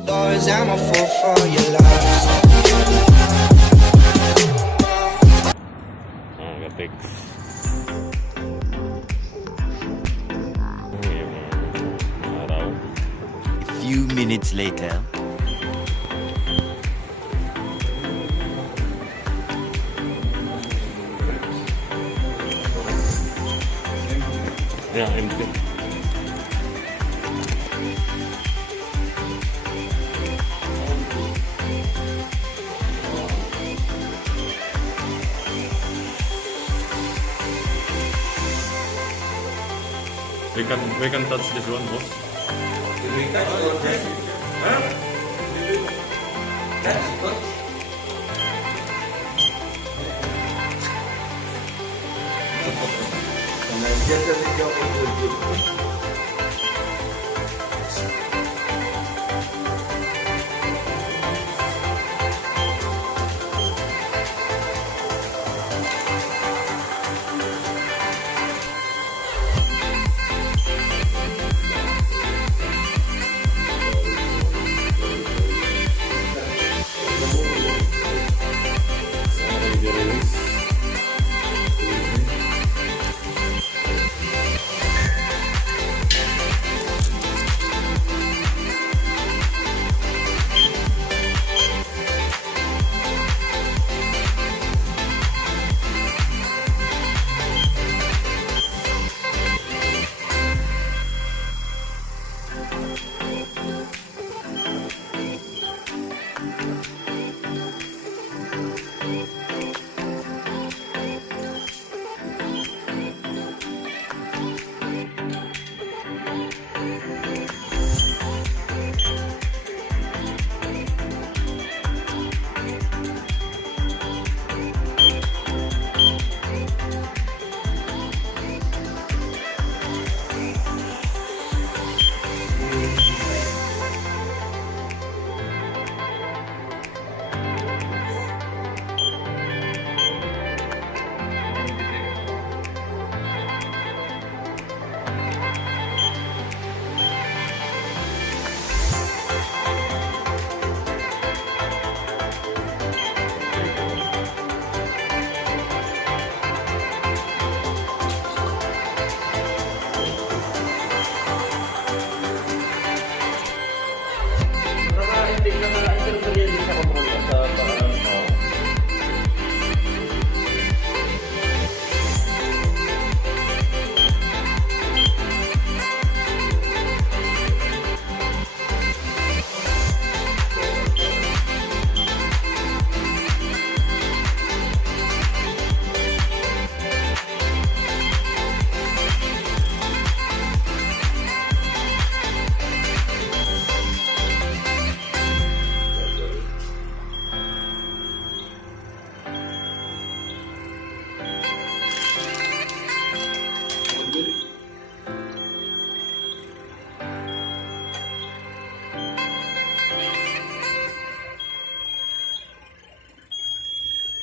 Stories, I'm a fool for your love. Gatik. Araw. A few minutes later. Yeah, empty. We can touch this one, boss. We touch or just... Huh? Touch, touch. Nandiyan sa video ko YouTube.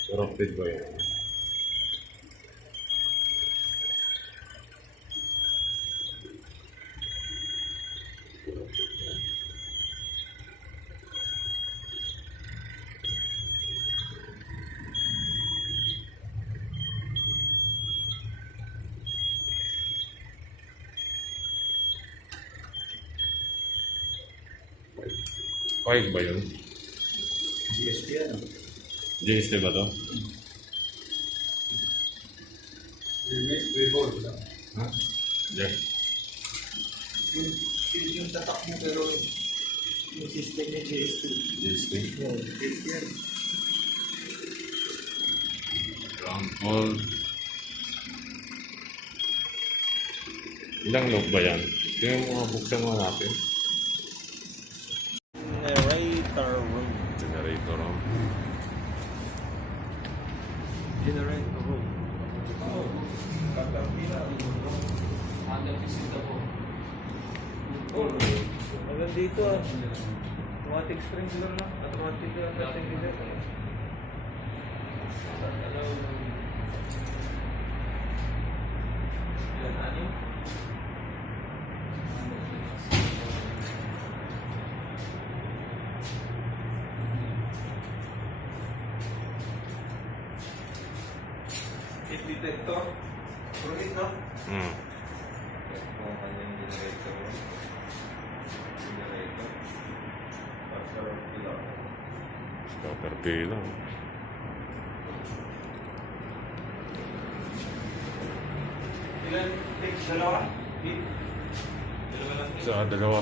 Corrupted ba yun? Five ba yun? GST yan. GST ba to? Release before lang. Ha? Yeah. Yung tatak mo pero yung system niya GST. GST? Yeah, GST yan. Ground hold. Ilang loop ba yan? Yung mga buksan mo natin. Generator room. Generator room. Generator room. Hanggang dito ah. Automatic sprinkler lang. Automatic sprinkler. Heat detector. Prulit, no? Hmm. Kung kanyang generator. Generator. Starter pillar. Starter pillar. Ilan? Takes dalawa? Heat? Dalawa lang heat? Sa dalawa.